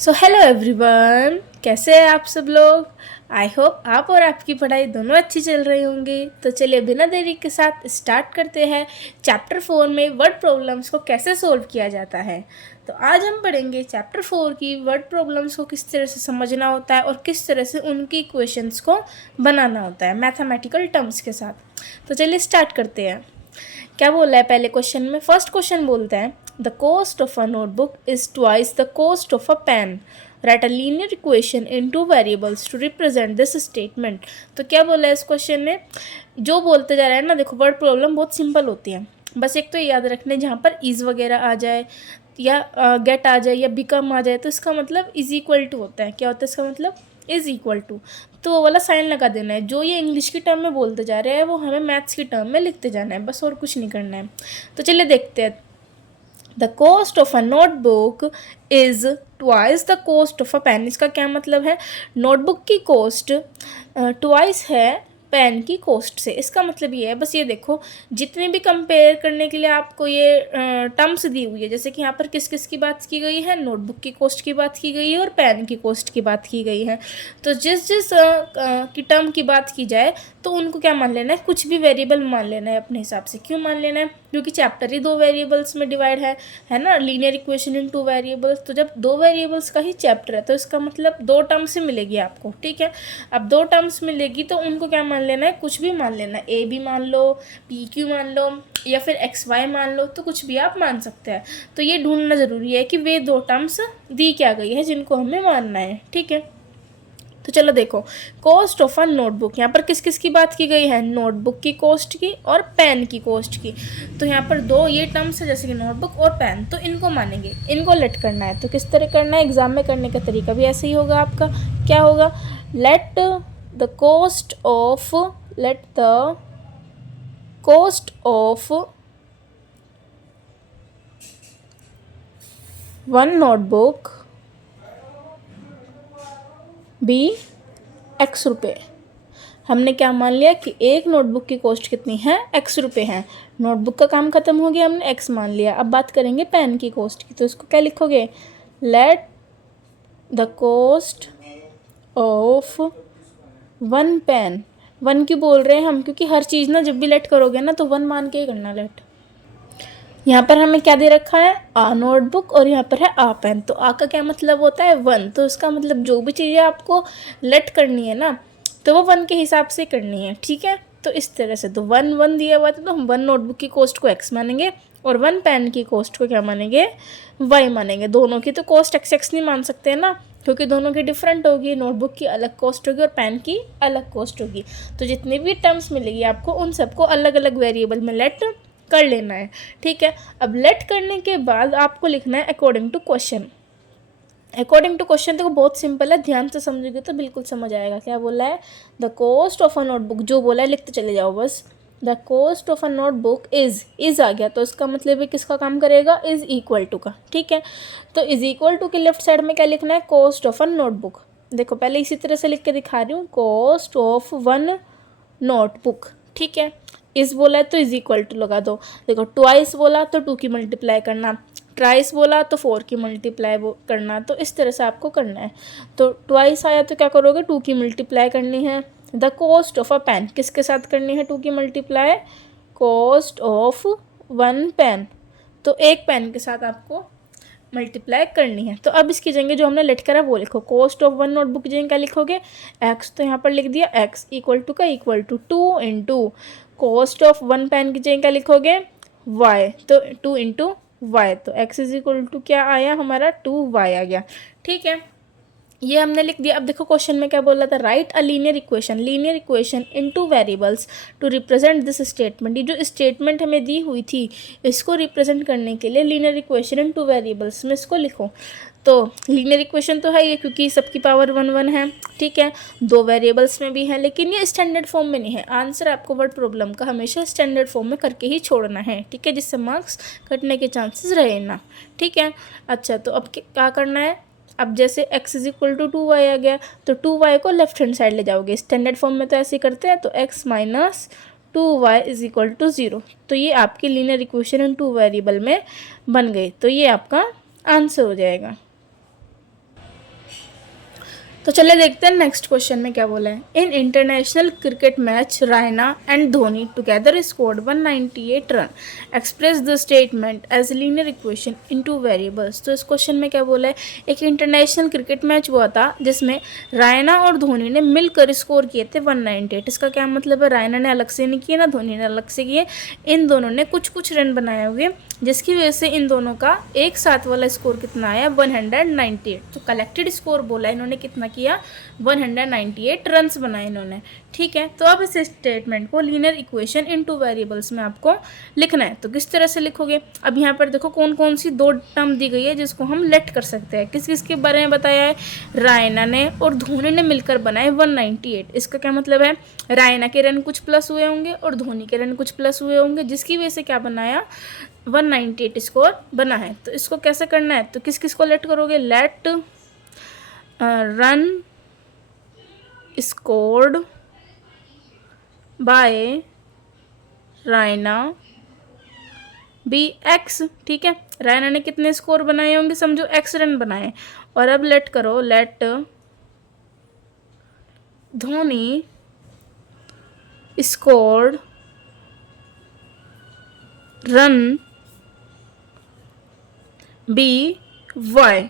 So hello everyone, कैसे हैं आप सब लोग। आई होप आप और आपकी पढ़ाई दोनों अच्छी चल रही होंगी। तो चलिए बिना देरी के साथ स्टार्ट करते हैं चैप्टर 4 में वर्ड प्रॉब्लम्स को कैसे सोल्व किया जाता है। तो आज हम पढ़ेंगे चैप्टर 4 की वर्ड प्रॉब्लम्स को किस तरह से समझना होता है और किस तरह से उनकी इक्वेशंस को बनाना होता है मैथमेटिकल टर्म्स के साथ। तो चलिए स्टार्ट करते हैं। क्या बोला है पहले क्वेश्चन में। फर्स्ट क्वेश्चन बोलता है the cost of a notebook is twice the cost of a pen. Write a linear equation in two variables to represent this statement. तो क्या बोला है इस क्वेश्चन में, जो बोलते जा रहा है ना, देखो वर्ड प्रॉब्लम बहुत सिंपल होती है। बस एक तो याद रखने, जहाँ पर इज वगैरह आ जाए या गेट आ जाए या बिकम आ जाए तो इसका मतलब इज इक्वल टू होता है। क्या होता है इसका मतलब, इज इक्वल टू। तो वो वाला साइन लगा देना है। जो ये इंग्लिश की टर्म में बोलते जा रहे हैं वो हमें मैथ्स की टर्म में लिखते जाना है, बस और कुछ नहीं करना है। तो चलिए देखते हैं। The cost of a notebook is twice the cost of a pen. इसका क्या मतलब है, नोटबुक की कॉस्ट ट्वाइस है पेन की कॉस्ट से। इसका मतलब ये है, बस ये देखो, जितने भी कंपेयर करने के लिए आपको ये टर्म्स दी हुई है, जैसे कि यहाँ पर किस किस की बात की गई है, नोटबुक की कॉस्ट की बात की गई है और पेन की कॉस्ट की बात की गई है। तो जिस जिस की टर्म की बात की जाए तो उनको क्या मान लेना है, कुछ भी वेरिएबल मान लेना है अपने हिसाब से। क्यों मान लेना है, क्योंकि चैप्टर ही 2 वेरिएबल्स में डिवाइड है ना, लीनियर इक्वेशन इन 2 वेरिएबल्स। तो जब 2 वेरिएबल्स का ही चैप्टर है तो इसका मतलब 2 टर्म्स ही मिलेगी आपको, ठीक है। अब 2 टर्म्स मिलेगी तो उनको क्या मान लेना है, कुछ भी मान लेना है। ए बी मान लो, पी क्यू मान लो या फिर एक्स वाई मान लो, तो कुछ भी आप मान सकते हैं। तो ये ढूंढना ज़रूरी है कि वे 2 टर्म्स दी क्या गई है जिनको हमें मानना है, ठीक है। तो चलो देखो, कॉस्ट ऑफ अ नोटबुक, यहाँ पर किस किस की बात की गई है, नोटबुक की कॉस्ट की और पेन की कॉस्ट की। तो यहाँ पर 2 ये टर्म्स है, जैसे कि नोटबुक और पेन, तो इनको मानेंगे, इनको लेट करना है। तो किस तरह करना है, एग्जाम में करने का तरीका भी ऐसे ही होगा आपका। क्या होगा, let the cost of, let the cost of one notebook be x रुपये। हमने क्या मान लिया कि एक नोटबुक की कॉस्ट कितनी है, एक्स रुपये है। नोटबुक का काम खत्म हो गया, हमने एक्स मान लिया। अब बात करेंगे पेन की कॉस्ट की, तो इसको क्या लिखोगे, let the cost of one pen. One क्यों बोल रहे हैं हम, क्योंकि हर चीज़ ना जब भी लेट करोगे ना तो वन मान के ही करना लेट। यहाँ पर हमें क्या दे रखा है, आ नोटबुक, और यहाँ पर है आ पेन। तो आ का क्या मतलब होता है, वन। तो इसका मतलब जो भी चीज़ें आपको लेट करनी है ना, तो वो वन के हिसाब से करनी है, ठीक है। तो इस तरह से तो वन वन दिया हुआ था, तो हम वन नोटबुक की कॉस्ट को एक्स मानेंगे और वन पेन की कॉस्ट को क्या मानेंगे, वाई मानेंगे। दोनों की तो कॉस्ट एक्स एक्स नहीं मान सकते हैं ना, क्योंकि दोनों की डिफरेंट होगी। नोटबुक की अलग कॉस्ट होगी और पेन की अलग कॉस्ट होगी। तो जितनी भी टर्म्स मिलेगी आपको उन सबको अलग अलग वेरिएबल में लेट कर लेना है, ठीक है। अब लेट करने के बाद आपको लिखना है according to question. According to question तो बहुत सिंपल है, ध्यान से समझोगे तो बिल्कुल समझ आएगा। क्या बोला है, the cost of a notebook, जो बोला है लिखते चले जाओ बस। The cost of a notebook is आ गया, तो इसका मतलब है किसका काम करेगा, इज इक्वल टू का, ठीक है। तो इज इक्वल टू के लेफ्ट साइड में क्या लिखना है, कॉस्ट ऑफ अ नोटबुक। देखो पहले इसी तरह से लिख के दिखा रही हूँ, कॉस्ट ऑफ वन नोटबुक, ठीक है। इस बोला है तो इज इक्वल टू लगा दो। देखो ट्वाइस बोला तो 2 की मल्टीप्लाई करना, ट्राइस बोला तो 4 की मल्टीप्लाई करना। तो इस तरह से आपको करना है। तो ट्वाइस आया तो क्या करोगे, 2 की मल्टीप्लाई करनी है। The cost of a pen किसके साथ करनी है, 2 की multiply, cost of one pen, तो एक पेन के साथ आपको मल्टीप्लाई करनी है। तो अब इसकी जगह जो हमने लेट करा वो लिखो, कॉस्ट ऑफ वन नोटबुक की जगह क्या लिखोगे, एक्स। तो यहाँ पर लिख दिया एक्स इक्वल टू का equal to 2 into cost of one pen की जगह क्या लिखोगे, वाई। तो 2 इंटू वाई, तो एक्स इज इक्वल टू क्या आया हमारा, 2y आ गया, ठीक है। ये हमने लिख दिया। अब देखो क्वेश्चन में क्या बोला था, write a linear equation in two variables to represent this statement. ये जो स्टेटमेंट हमें दी हुई थी इसको रिप्रेजेंट करने के लिए linear equation in two variables में इसको लिखो। तो लीनियर इक्वेशन तो है ये, क्योंकि सबकी पावर 1 1 है, ठीक है। 2 वेरिएबल्स में भी है, लेकिन ये स्टैंडर्ड फॉर्म में नहीं है। आंसर आपको वर्ड प्रॉब्लम का हमेशा स्टैंडर्ड फॉर्म में करके ही छोड़ना है, ठीक है, जिससे मार्क्स कटने के चांसेस रहे ना, ठीक है। अच्छा, तो अब क्या करना है, अब जैसे x is equal to 2y आ गया, तो 2y को लेफ्ट हैंड साइड ले जाओगे। स्टैंडर्ड फॉर्म में तो ऐसे ही करते हैं। तो x minus 2y is equal to 0। तो ये आपकी लीनियर इक्वेशन इन 2 वेरिएबल में बन गई। तो ये आपका आंसर हो जाएगा। तो चलिए देखते हैं नेक्स्ट क्वेश्चन में क्या बोला है। In international cricket match Raina and Dhoni together scored 198 run. Express the statement as linear equation in two variables. तो इस क्वेश्चन में क्या बोला है, एक इंटरनेशनल क्रिकेट मैच हुआ था जिसमें रायना और धोनी ने मिलकर स्कोर किए थे 198। इसका क्या मतलब है, रायना ने अलग से नहीं किए ना धोनी ने अलग से किए, इन दोनों ने कुछ कुछ रन बनाए हुए, जिसकी वजह से इन दोनों का एक साथ वाला स्कोर कितना आया 198। तो कलेक्टेड स्कोर बोला इन्होंने कितना किया, 198 रन्स बनाए इन्होंने। ठीक है, तो अब इस स्टेटमेंट को लीनियर इक्वेशन इनटू वेरिएबल्स में आपको लिखना है। तो किस तरह से लिखोगे, अब यहाँ पर देखो कौन कौन सी दो टर्म दी गई है जिसको हम लेट कर सकते हैं। किस किस के बारे में बताया है, रायना ने और धोनी ने मिलकर बनाए 198। इसका क्या मतलब है, रायना के रन कुछ प्लस हुए होंगे और धोनी के रन कुछ प्लस हुए होंगे, जिसकी वजह से क्या बनाया 198 स्कोर बना है। तो इसको कैसे करना है, तो किस किस को लेट करोगे, let run scored by Raina be x. ठीक है, रायना ने कितने स्कोर बनाए होंगे, समझो एक्स रन बनाए, और अब लेट करो, let Dhoni scored run be y.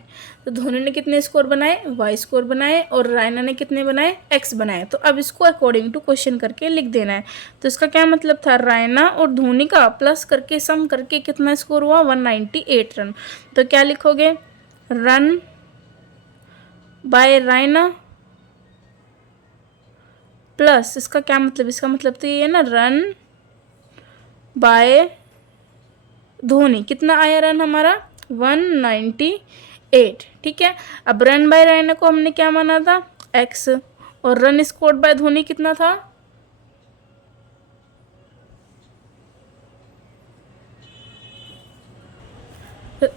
तो धोनी ने कितने स्कोर बनाए, वाई स्कोर बनाए, और रायना ने कितने बनाए, एक्स बनाए। तो अब इसको अकॉर्डिंग टू क्वेश्चन करके लिख देना है। तो इसका क्या मतलब था, रायना और धोनी का प्लस करके सम करके कितना स्कोर हुआ 198 रन। तो क्या लिखोगे, रन बाय रायना प्लस, इसका क्या मतलब, इसका मतलब तो ये है ना, रन बाय धोनी, कितना आया रन हमारा 198। ठीक है, अब रन बाय रायना को हमने क्या माना था, एक्स, और रन स्कोर्ड बाय धोनी कितना था,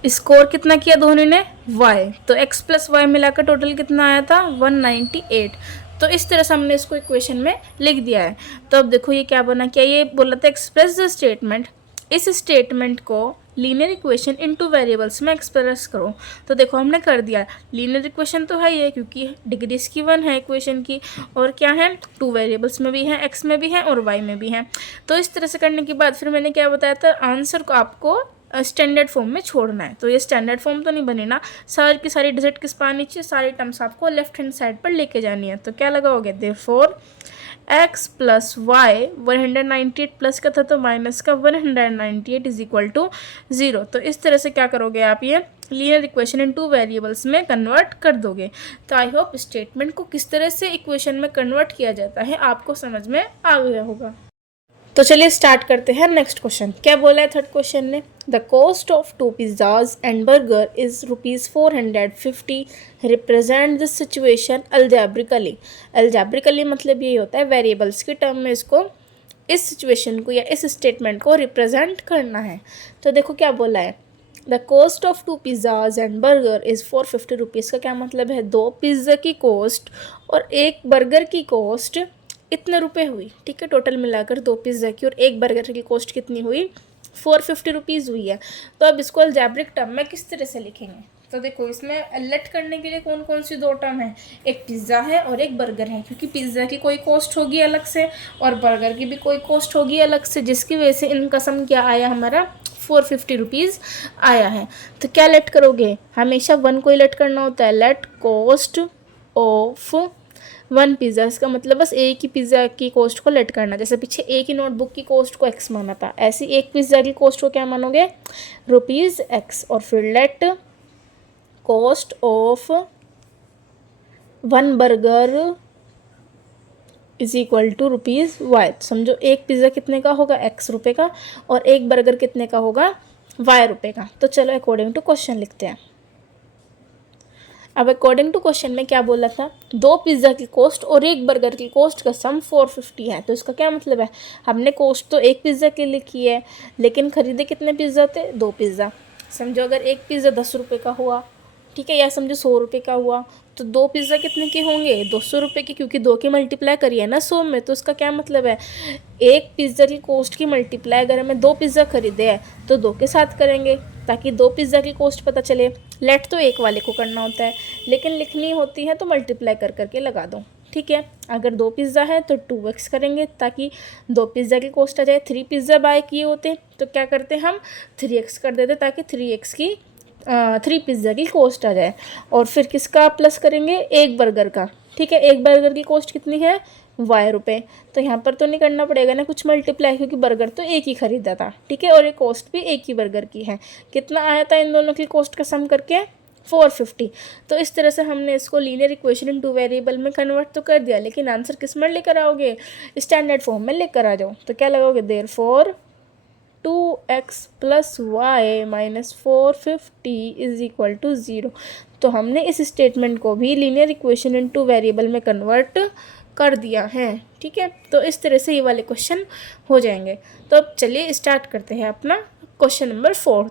स्कोर कितना किया धोनी ने, वाई। तो एक्स प्लस वाई मिलाकर टोटल कितना आया था 198। तो इस तरह से हमने इसको इक्वेशन में लिख दिया है। तो अब देखो ये क्या बना, क्या ये बोला था एक्सप्रेस द स्टेटमेंट, इस स्टेटमेंट को लीनियर इक्वेशन इनटू वेरिएबल्स में एक्सप्रेस करो। तो देखो हमने कर दिया, लीनियर इक्वेशन तो है ही, क्योंकि डिग्री इसकी 1 है इक्वेशन की, और क्या है 2 वेरिएबल्स में भी है, एक्स में भी है और वाई में भी है। तो इस तरह से करने के बाद फिर मैंने क्या बताया था, आंसर को आपको स्टैंडर्ड फॉर्म में छोड़ना है। तो ये स्टैंडर्ड फॉर्म तो नहीं बनी ना, सारी की सारी डिजिट किस पार नीचे, सारी टर्म्स आपको लेफ्ट हैंड साइड पर लेके जानी है। तो क्या लगाओगे, therefore x plus y 198 plus का था तो माइनस का 198 इज इक्वल टू 0। तो इस तरह से क्या करोगे आप, ये लीनियर इक्वेशन इन 2 वेरिएबल्स में कन्वर्ट कर दोगे। तो आई होप स्टेटमेंट को किस तरह से इक्वेशन में कन्वर्ट किया जाता है आपको समझ में आ गया होगा। तो चलिए स्टार्ट करते हैं नेक्स्ट क्वेश्चन। क्या बोला है थर्ड क्वेश्चन ने, the cost of 2 pizzas and burger is ₹450। Represent this situation algebraically. Algebraically मतलब ये होता है वेरिएबल्स की टर्म में इसको, इस सिचुएशन को या इस स्टेटमेंट को रिप्रेजेंट करना है। तो देखो क्या बोला है, the cost of 2 pizzas and burger is ₹450। का क्या मतलब है, 2 पिज़्ज़ा की कॉस्ट और एक बर्गर की कॉस्ट इतने रुपए हुई। ठीक है, टोटल मिलाकर 2 पिज़्ज़ा की और एक बर्गर की कॉस्ट कितनी हुई, 450 रुपीज़ हुई है। तो अब इसको अलजेब्रिक टर्म में किस तरह से लिखेंगे, तो देखो इसमें लेट करने के लिए कौन कौन सी 2 टर्म है, एक पिज़्ज़ा है और एक बर्गर है, क्योंकि पिज़्ज़ा की कोई कॉस्ट होगी अलग से और बर्गर की भी कोई कॉस्ट होगी अलग से, जिसकी वजह से इनका सम क्या आया हमारा 450 रुपीज़ आया है। तो क्या लेट करोगे, हमेशा 1 को ही लेट करना होता है, लेट कॉस्ट ऑफ 1 पिज़्ज़ा। इसका मतलब बस एक ही पिज़्ज़ा की कॉस्ट को लेट करना, जैसे पीछे एक ही नोटबुक की कॉस्ट को x माना था, ऐसे एक पिज़्ज़ा की कॉस्ट को क्या मानोगे, ₹x, और फिर let cost of 1 burger is equal to ₹y। समझो एक पिज़्ज़ा कितने का होगा, x रुपये का, और एक बर्गर कितने का होगा, y रुपये का। तो चलो अकॉर्डिंग टू क्वेश्चन लिखते हैं। अब अकॉर्डिंग टू क्वेश्चन में क्या बोला था, 2 पिज़्ज़ा की कॉस्ट और एक बर्गर की कॉस्ट का सम 450 है। तो इसका क्या मतलब है, हमने कॉस्ट तो एक पिज़्ज़ा के लिए की है, लेकिन खरीदे कितने पिज़्ज़ा थे, 2 पिज़्ज़ा। समझो अगर एक पिज़्ज़ा 10 रुपये का हुआ, ठीक है, या समझो 100 रुपये का हुआ, तो 2 पिज़्ज़ा कितने के होंगे, 200 रुपये के, क्योंकि 2 की मल्टीप्लाई करिए ना 100 में, तो उसका क्या मतलब है, एक पिज़्ज़ा की कॉस्ट की मल्टीप्लाई अगर हमें 2 पिज़्ज़ा खरीदे हैं तो 2 के साथ करेंगे ताकि 2 पिज़्ज़ा की कॉस्ट पता चले। लेट तो एक वाले को करना होता है, लेकिन लिखनी होती है तो मल्टीप्लाई कर करके लगा दो, ठीक है। अगर 2 पिज़्ज़ा है तो 2x करेंगे ताकि 2 पिज़्ज़ा की कॉस्ट आ जाए। 3 पिज़्ज़ा बाय किए होते तो क्या करते हम 3x कर देते ताकि 3x की 3 पिज़्ज़ा की कॉस्ट आ जाए। और फिर किसका प्लस करेंगे, एक बर्गर का, ठीक है। एक बर्गर की कॉस्ट कितनी है, y रुपये। तो यहाँ पर तो नहीं करना पड़ेगा ना कुछ मल्टीप्लाई, क्योंकि बर्गर तो एक ही खरीदा था, ठीक है। और ये कॉस्ट भी एक ही बर्गर की है। कितना आया था इन दोनों की कॉस्ट का सम करके, 450। तो इस तरह से हमने इसको लीनियर इक्वेशन इनटू वेरिएबल में कन्वर्ट तो कर दिया, लेकिन आंसर किस में लेकर आओगे, स्टैंडर्ड फॉर्म में लेकर आ जाओ। तो क्या लगाओगे, therefore 2x plus y minus 450 is equal to 0। तो हमने इस स्टेटमेंट को भी लीनियर इक्वेशन इनटू वेरिएबल में कन्वर्ट कर दिया है, ठीक है। तो इस तरह से ये वाले क्वेश्चन हो जाएंगे। तो अब चलिए स्टार्ट करते हैं अपना क्वेश्चन नंबर 4।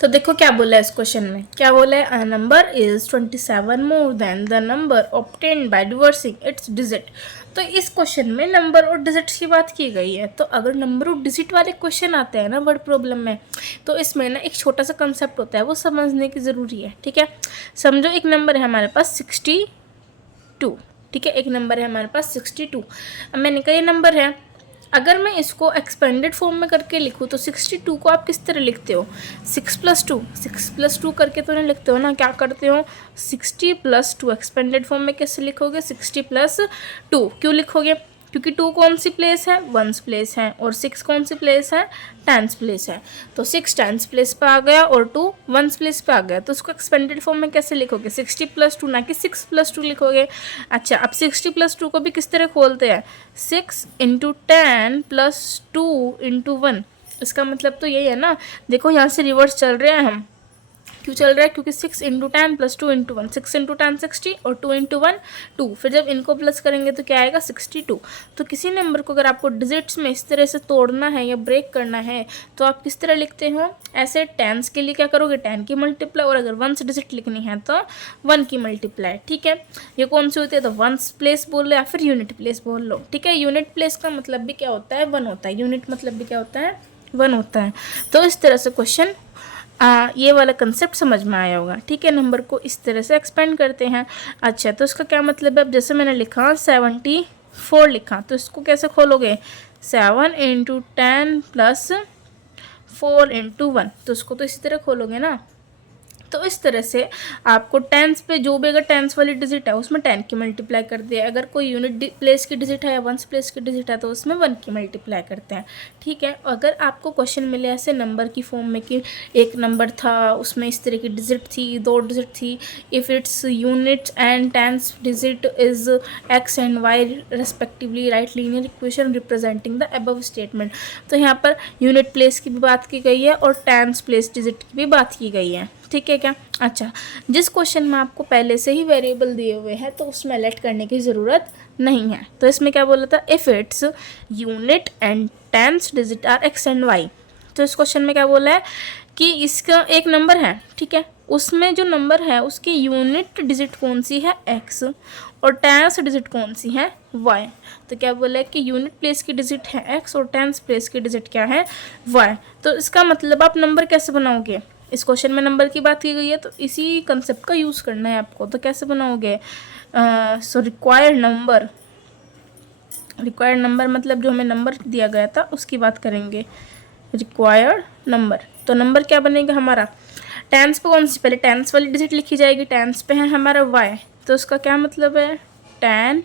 तो देखो क्या बोला है इस क्वेश्चन में, क्या बोला है, a number is 27 more than the number obtained by reversing it's digit. तो इस क्वेश्चन में नंबर और डिजिट्स की बात की गई है। तो अगर नंबर और डिजिट वाले क्वेश्चन आते हैं ना वर्ड प्रॉब्लम में, तो इसमें ना एक छोटा सा कंसेप्ट होता है, वो समझने की ज़रूरी है, ठीक है। समझो एक नंबर है हमारे पास 62, ठीक है। एक नंबर है हमारे पास 62। अब मैंने कहा ये नंबर है, अगर मैं इसको एक्सपेंडेड फॉर्म में करके लिखूँ तो 62 को आप किस तरह लिखते हो, 6+2 करके तो नहीं लिखते हो ना, क्या करते हो 60+2। एक्सपेंडेड फॉर्म में कैसे लिखोगे, 60+2। क्यों लिखोगे, क्योंकि 2 कौन सी प्लेस है, 1s प्लेस है, और 6 कौन सी प्लेस है, 10s प्लेस है। तो 6 10s प्लेस पे आ गया और 2 1s प्लेस पे आ गया। तो उसको एक्सपेंडेड फॉर्म में कैसे लिखोगे, 60+2 ना कि 6+2 लिखोगे। अच्छा, अब 60+2 को भी किस तरह खोलते हैं, 6 × 10 + 2 × 1। इसका मतलब तो यही है ना, देखो यहाँ से रिवर्स चल रहे हैं हम, क्यों चल रहा है, क्योंकि 6 × 10 + 2 × 1, 6 × 10 60 और 2 × 1 2। फिर जब इनको प्लस करेंगे तो क्या आएगा, 62। तो किसी नंबर को अगर आपको डिजिट्स में इस तरह से तोड़ना है या ब्रेक करना है तो आप किस तरह लिखते हो, ऐसे 10s के लिए क्या करोगे, 10 की मल्टीप्लाई, और अगर 1s डिजिट लिखनी है तो 1 की मल्टीप्लाई, ठीक है। ये कौन सी होती है, तो 1s प्लेस बोल लो या फिर यूनिट प्लेस बोल लो, ठीक है। यूनिट प्लेस का मतलब भी क्या होता है, 1 होता है। यूनिट मतलब भी क्या होता है, 1 होता है। तो इस तरह से क्वेश्चन ये वाला कंसेप्ट समझ में आया होगा, ठीक है। नंबर को इस तरह से एक्सपेंड करते हैं। अच्छा, तो इसका क्या मतलब है, अब जैसे मैंने लिखा 74 लिखा, तो इसको कैसे खोलोगे, 7 × 10 + 4 × 1। तो इसको तो इसी तरह खोलोगे ना। तो इस तरह से आपको 10s पे जो भी अगर 10s वाली डिजिट है उसमें 10 की मल्टीप्लाई कर दिया, अगर कोई यूनिट प्लेस की डिजिट है या 1s प्लेस की डिजिट है तो उसमें 1 की मल्टीप्लाई करते हैं, ठीक है। अगर आपको क्वेश्चन मिले ऐसे नंबर की फॉर्म में कि एक नंबर था उसमें इस तरह की डिजिट थी, 2 डिजिट थी, if its unit and 10s digit is x and y respectively, right linear equation representing the above statement. तो यहाँ पर यूनिट प्लेस की भी बात की गई है और 10s प्लेस डिजिट की भी बात की गई है, ठीक है क्या। अच्छा, जिस क्वेश्चन में आपको पहले से ही वेरिएबल दिए हुए हैं तो उसमें लेट करने की ज़रूरत नहीं है। तो इसमें क्या बोला था, if its unit and 10s digit are x and y। तो इस क्वेश्चन में क्या बोला है कि इसका एक नंबर है, ठीक है, उसमें जो नंबर है उसकी यूनिट डिजिट कौन सी है, x, और 10s डिजिट कौन सी है, y। तो क्या बोला है कि यूनिट प्लेस की डिजिट है x और 10s प्लेस की डिजिट क्या है, y। तो इसका मतलब आप नंबर कैसे बनाओगे, इस क्वेश्चन में नंबर की बात की गई है तो इसी कंसेप्ट का यूज़ करना है आपको। तो कैसे बनाओगे, सो रिक्वायर्ड नंबर मतलब जो हमें नंबर दिया गया था उसकी बात करेंगे, रिक्वायर्ड नंबर। तो नंबर क्या बनेगा हमारा, 10s पे कौन सी, पहले 10s वाली डिजिट लिखी जाएगी, 10s पे है हमारा y। तो उसका क्या मतलब है, 10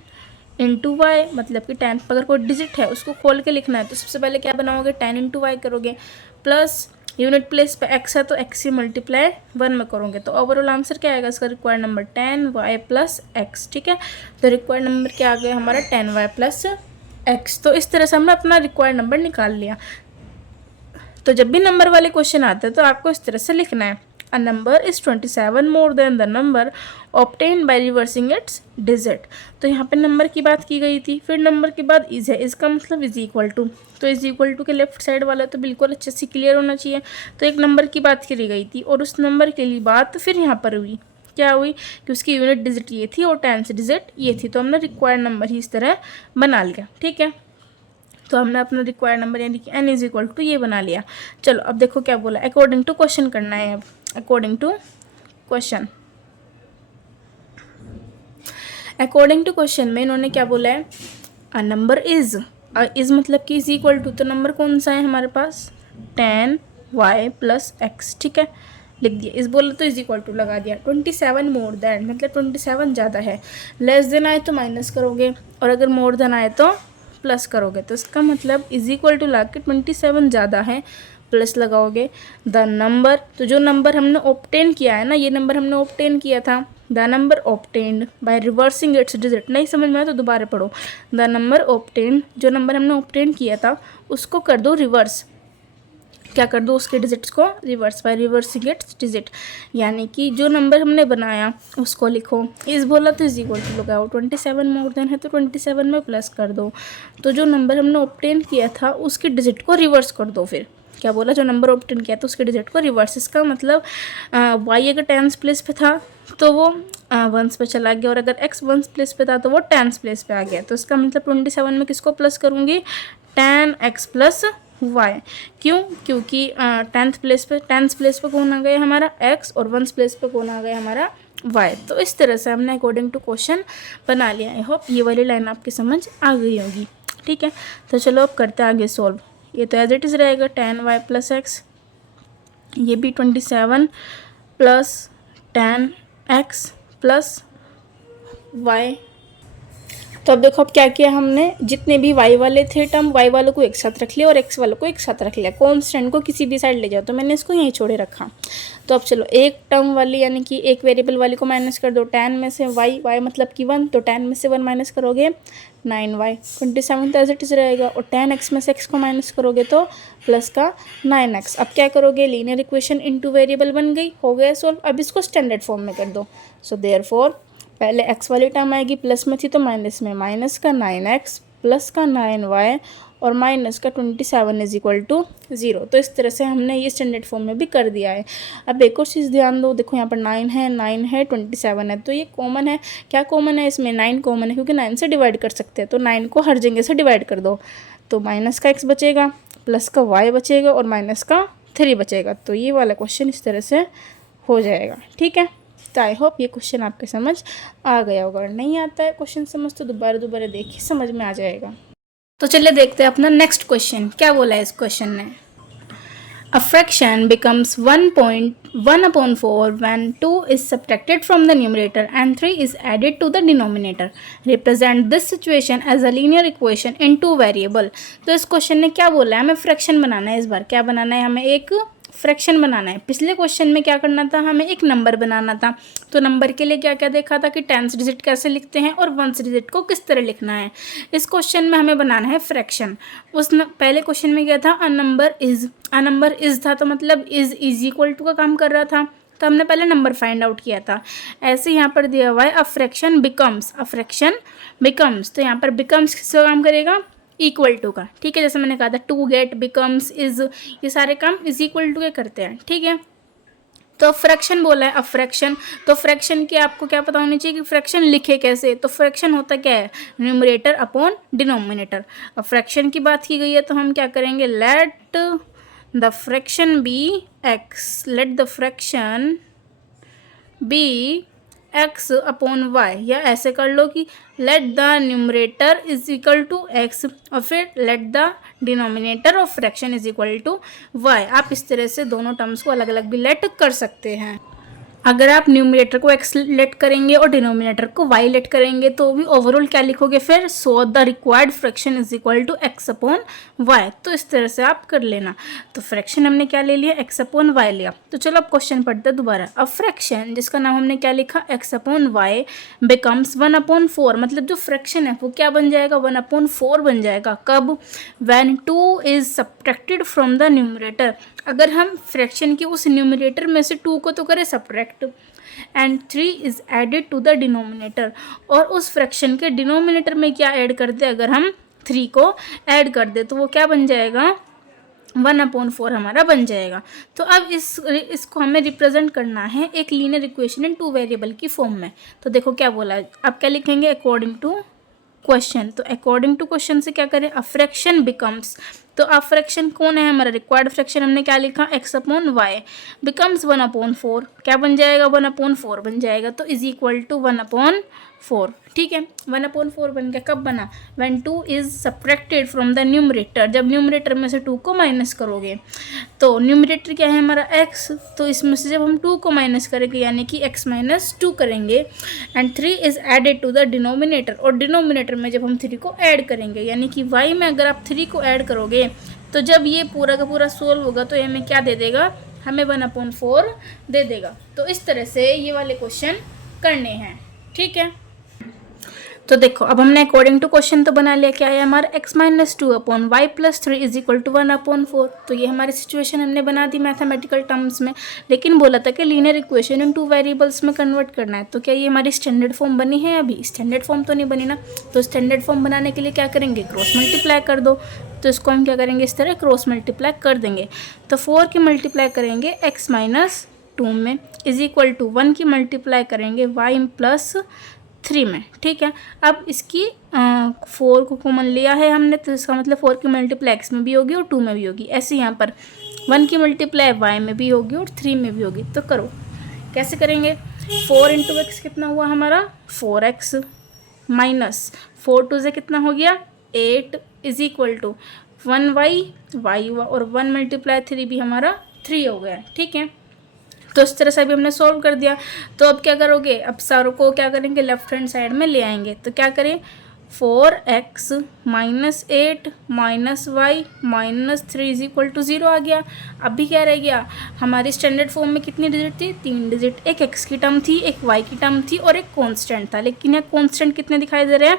× y, मतलब कि 10 पर अगर कोई डिजिट है उसको खोल के लिखना है तो सबसे पहले क्या बनाओगे, 10 × y करोगे, प्लस यूनिट प्लेस पे x है तो x की मल्टीप्लाई 1 में करोगे। तो ओवरऑल आंसर क्या आएगा इसका, रिक्वायर्ड नंबर 10y + x, ठीक है। तो रिक्वायर्ड नंबर क्या आ गया हमारा, 10y + x। तो इस तरह से हमने अपना रिक्वायर्ड नंबर निकाल लिया। तो जब भी नंबर वाले क्वेश्चन आते हैं तो आपको इस तरह से लिखना है, a number is 27 more than the number obtained by reversing it's digit. तो यहाँ पे नंबर की बात की गई थी, फिर नंबर के बाद इज है, इसका मतलब इज इक्वल टू। तो इज इक्वल टू के लेफ्ट साइड वाला तो बिल्कुल अच्छे से क्लियर होना चाहिए। तो एक नंबर की बात करी गई थी और उस नंबर के लिए बात फिर यहाँ पर हुई, क्या हुई कि उसकी यूनिट डिजिट ये थी और टेंथ डिजिट ये थी, तो हमने रिक्वायर्ड नंबर ही इस तरह बना लिया। ठीक है, तो हमने अपना रिक्वायर्ड नंबर यानी कि n इज इक्वल टू ये बना लिया। चलो अब देखो क्या बोला, अकॉर्डिंग टू क्वेश्चन करना है। अब according to question, according to question में इन्होंने क्या बोला है, अ नंबर इज मतलब कि इज इक्वल टू, तो नंबर कौन सा है हमारे पास 10y + x। ठीक है, लिख दिया। इस बोला तो इज इक्वल टू लगा दिया। 27 मोर देन मतलब 27 ज़्यादा है, लेस देन आए तो माइनस करोगे और अगर मोर देन आए तो प्लस करोगे। तो इसका मतलब इज इक्वल टू ला के 27 ज़्यादा है प्लस लगाओगे। द नंबर, तो जो नंबर हमने ऑब्टेन किया है ना, ये नंबर हमने ऑब्टेन किया था। The number obtained by reversing it's digit, नहीं समझ में आया तो दोबारा पढ़ो। द नंबर ऑब्टेन्ड, जो नंबर हमने ऑब्टेन किया था उसको कर दो रिवर्स। क्या कर दो, उसके डिजिट्स को reverse by reversing it's digit, यानी कि जो नंबर हमने बनाया उसको लिखो। इस बोला तो इज इक्वल टू लगाओ, 27 मोर देन है तो 27 में प्लस कर दो। तो जो नंबर हमने ऑब्टेन किया था उसकी डिजिट को रिवर्स कर दो। फिर क्या बोला, जो नंबर ऑब्टेन किया था उसके डिजिट को रिवर्स। इसका मतलब वाई अगर टेंस प्लेस पे था तो वो वंस पे चला गया, और अगर एक्स वंस प्लेस पे था तो वो टेंस प्लेस पे आ गया। तो इसका मतलब 27 में किसको प्लस करूँगी, 10x + y। क्यों, क्योंकि टेंस प्लेस पे कौन आ गया हमारा x, और वंस प्लेस पे कौन आ गया हमारा y। तो इस तरह से हमने अकॉर्डिंग टू क्वेश्चन बना लिया। आई होप ये वाली लाइन आपकी समझ आ गई होगी। ठीक है, तो चलो अब करते हैं आगे सॉल्व। ये तो एज इट इज़ रहेगा 10y + x, ये भी 27 + 10x + y। तो अब देखो अब क्या किया हमने, जितने भी y वाले थे टर्म, y वालों को एक साथ रख लिया और x वालों को एक साथ रख लिया। कॉन्स्टेंट को किसी भी साइड ले जाओ, तो मैंने इसको यहीं छोड़े रखा। तो अब चलो एक टर्म वाली यानी कि एक वेरिएबल वाली को माइनस कर दो। 10 में से y मतलब कि 1, तो 10 में से 1 माइनस करोगे 9y। 27 तो एज इट इज़ रहेगा, और 10x में से x को माइनस करोगे तो प्लस का 9x। अब क्या करोगे, लीनियर इक्वेशन इनटू वेरिएबल बन गई, हो गया सॉल्व। अब इसको स्टैंडर्ड फॉर्म में कर दो। सो देयरफॉर पहले x वाली टर्म आएगी, प्लस में थी तो माइनस में, माइनस का 9x प्लस का 9y और माइनस का 27 इज इक्वल टू 0। तो इस तरह से हमने ये स्टैंडर्ड फॉर्म में भी कर दिया है। अब एक और चीज़ ध्यान दो, देखो यहाँ पर 9 है 27 है, तो ये कॉमन है। क्या कॉमन है इसमें, 9 कॉमन है, क्योंकि 9 से डिवाइड कर सकते हैं। तो 9 को हर जगह से डिवाइड कर दो, तो माइनस का x बचेगा, प्लस का y बचेगा और माइनस का 3 बचेगा। तो ये वाला क्वेश्चन इस तरह से हो जाएगा। ठीक है, तो आई होप ये क्वेश्चन आपके समझ आ गया होगा। अगर नहीं आता है क्वेश्चन समझ तो दोबारा देखिए, समझ में आ जाएगा। तो चलिए देखते हैं अपना नेक्स्ट क्वेश्चन क्या बोला है इस क्वेश्चन ने। A fraction becomes 1.1/4 when 2 is subtracted from the numerator and 3 is added to the denominator. Represent this situation as a linear equation in two variable. तो इस क्वेश्चन ने क्या बोला है, हमें फ्रैक्शन बनाना है। इस बार क्या बनाना है, हमें एक फ्रैक्शन बनाना है। पिछले क्वेश्चन में क्या करना था, हमें एक नंबर बनाना था। तो नंबर के लिए क्या क्या देखा था कि टेंस डिजिट कैसे लिखते हैं और वंस डिजिट को किस तरह लिखना है। इस क्वेश्चन में हमें बनाना है फ्रैक्शन। पहले क्वेश्चन में क्या था, अ नंबर इज था, तो मतलब इज इक्वल टू का काम कर रहा था। तो हमने पहले नंबर फाइंड आउट किया था। ऐसे यहाँ पर दिया हुआ है अ फ्रैक्शन बिकम्स, तो यहाँ पर बिकम्स किसका काम करेगा, इक्वल टू का। ठीक है, जैसे मैंने कहा था टू गेट बिकम्स इज, ये सारे काम इज इक्वल टू के करते हैं। ठीक है, तो फ्रैक्शन बोला है, अब फ्रैक्शन, तो फ्रैक्शन की आपको क्या पता होनी चाहिए कि फ्रैक्शन लिखे कैसे। तो फ्रैक्शन होता क्या है, न्यूमरेटर अपॉन डिनोमिनेटर। अब फ्रैक्शन की बात की गई है तो हम क्या करेंगे, let the fraction be x, let the fraction be x upon y, या ऐसे कर लो कि let the numerator is equal to x और फिर let the denominator of fraction is equal to y। आप इस तरह से दोनों टर्म्स को अलग अलग भी लेट कर सकते हैं। अगर आप न्यूमरेटर को x लेट करेंगे और डिनोमिनेटर को y लेट करेंगे तो भी ओवरऑल क्या लिखोगे फिर, so the required fraction is equal to x upon y। तो इस तरह से आप कर लेना। तो फ्रैक्शन हमने क्या ले लिया, x अपॉन y लिया। तो चलो अब क्वेश्चन पढ़ते हैं दोबारा। अब फ्रैक्शन जिसका नाम हमने क्या लिखा, x अपॉन y बिकम्स 1/4, मतलब जो फ्रैक्शन है वो क्या बन जाएगा, 1/4 बन जाएगा। कब, when 2 is subtracted from the numerator, अगर हम फ्रैक्शन के उस न्यूमरेटर में से 2 को तो करें subtract, and 3 is added to the denominator, और उस फ्रैक्शन के डिनोमिनेटर में क्या ऐड कर दे, अगर हम 3 को ऐड कर दे तो वो क्या बन जाएगा, 1/4 हमारा बन जाएगा। तो अब इसको हमें रिप्रेजेंट करना है एक लीनियर इक्वेशन इन 2 वेरिएबल की फॉर्म में। तो देखो क्या बोला है, अब क्या लिखेंगे, अकॉर्डिंग टू क्वेश्चन। तो अकॉर्डिंग टू क्वेश्चन से क्या करें, अ फ्रैक्शन बिकम्स, तो अ फ्रैक्शन कौन है हमारा, रिक्वायर्ड फ्रैक्शन हमने क्या लिखा, x/y बिकम्स 1/4, क्या बन जाएगा, 1/4 बन जाएगा। तो इज इक्वल टू 1/4, ठीक है। 1/4 बन गया, कब बना, when 2 is subtracted from the numerator, जब न्यूमरेटर में से 2 को माइनस करोगे। तो न्यूमरेटर क्या है हमारा x, तो इसमें से जब हम 2 को माइनस करेंगे यानी कि x-2 करेंगे, and 3 is added to the denominator, और डिनोमिनेटर में जब हम 3 को ऐड करेंगे यानी कि y में अगर आप 3 को ऐड करोगे तो जब ये पूरा का पूरा सोल्व होगा तो ये हमें क्या दे देगा, हमें 1/4 दे देगा। तो इस तरह से ये वाले क्वेश्चन करने हैं, ठीक है। तो देखो अब हमने अकॉर्डिंग टू क्वेश्चन तो बना लिया, क्या है हमारा x-2/y + 3 इज इक्वल टू 1/4। तो ये हमारी सिचुएशन हमने बना दी मैथमेटिकल टर्म्स में, लेकिन बोला था कि लीनियर इक्वेशन इन 2 वेरिएबल्स में कन्वर्ट करना है। तो क्या ये हमारी स्टैंडर्ड फॉर्म बनी है, अभी स्टैंडर्ड फॉर्म तो नहीं बनी ना। तो स्टैंडर्ड फॉर्म बनाने के लिए क्या करेंगे, क्रॉस मल्टीप्लाई कर दो। तो इसको हम क्या करेंगे, इस तरह क्रॉस मल्टीप्लाई कर देंगे। तो 4 की मल्टीप्लाई करेंगे x-2 में इज इक्वल टू 1 की मल्टीप्लाई करेंगे y + 3 में, ठीक है। अब इसकी 4 को कॉमन लिया है हमने, तो इसका मतलब 4 की मल्टीप्लाई x में भी होगी और 2 में भी होगी। ऐसे यहाँ पर 1 की मल्टीप्लाई y में भी होगी और 3 में भी होगी। तो करो, कैसे करेंगे, 4 × x कितना हुआ हमारा, 4x माइनस 4 2 से कितना हो गया 8 इज इक्वल टू 1y हुआ और 1 × 3 भी हमारा 3 हो गया, ठीक है। तो इस तरह से अभी हमने सॉल्व कर दिया। तो अब क्या करोगे, अब सारों को क्या करेंगे, लेफ्ट हैंड साइड में ले आएंगे। तो क्या करें, 4x - 8 - y - 3 is equal to 0 आ गया। अभी क्या रह गया, हमारी स्टैंडर्ड फॉर्म में कितनी डिजिट थी, 3 डिजिट, एक x की टर्म थी, एक y की टर्म थी और एक कांस्टेंट था। लेकिन यहाँ कांस्टेंट कितने दिखाई दे रहे हैं,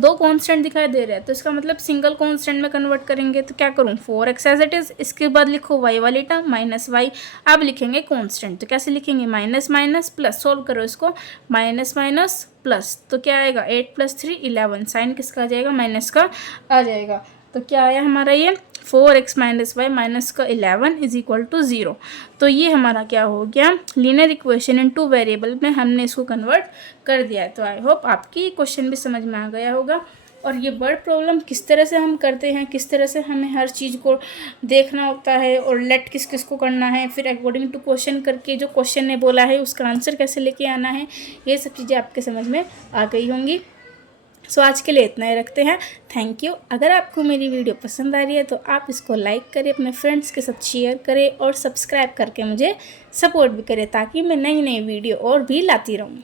2 कांस्टेंट दिखाई दे रहे हैं। तो इसका मतलब सिंगल कांस्टेंट में कन्वर्ट करेंगे। तो क्या करूँ, 4x एज इट इज़, इसके बाद लिखो y वाली टर्म -y, अब लिखेंगे कांस्टेंट। तो कैसे लिखेंगे, माइनस माइनस प्लस, सोल्व करो इसको, माइनस माइनस प्लस, तो क्या आएगा 8 + 3 11, साइन किसका आ जाएगा, माइनस का आ जाएगा। तो क्या आया हमारा ये 4x - y - 11 is equal to 0। तो ये हमारा क्या हो गया, लीनियर इक्वेशन इन 2 वेरिएबल में हमने इसको कन्वर्ट कर दिया है। तो आई होप आपकी क्वेश्चन भी समझ में आ गया होगा। और ये वर्ड प्रॉब्लम किस तरह से हम करते हैं, किस तरह से हमें हर चीज़ को देखना होता है और लेट किस किस को करना है, फिर अकॉर्डिंग टू क्वेश्चन करके जो क्वेश्चन ने बोला है उसका आंसर कैसे लेके आना है, ये सब चीज़ें आपके समझ में आ गई होंगी। सो आज के लिए इतना ही रखते हैं। Thank you. अगर आपको मेरी वीडियो पसंद आ रही है तो आप इसको लाइक करें, अपने फ्रेंड्स के साथ शेयर करें और सब्सक्राइब करके मुझे सपोर्ट भी करें, ताकि मैं नई नई वीडियो और भी लाती रहूँ।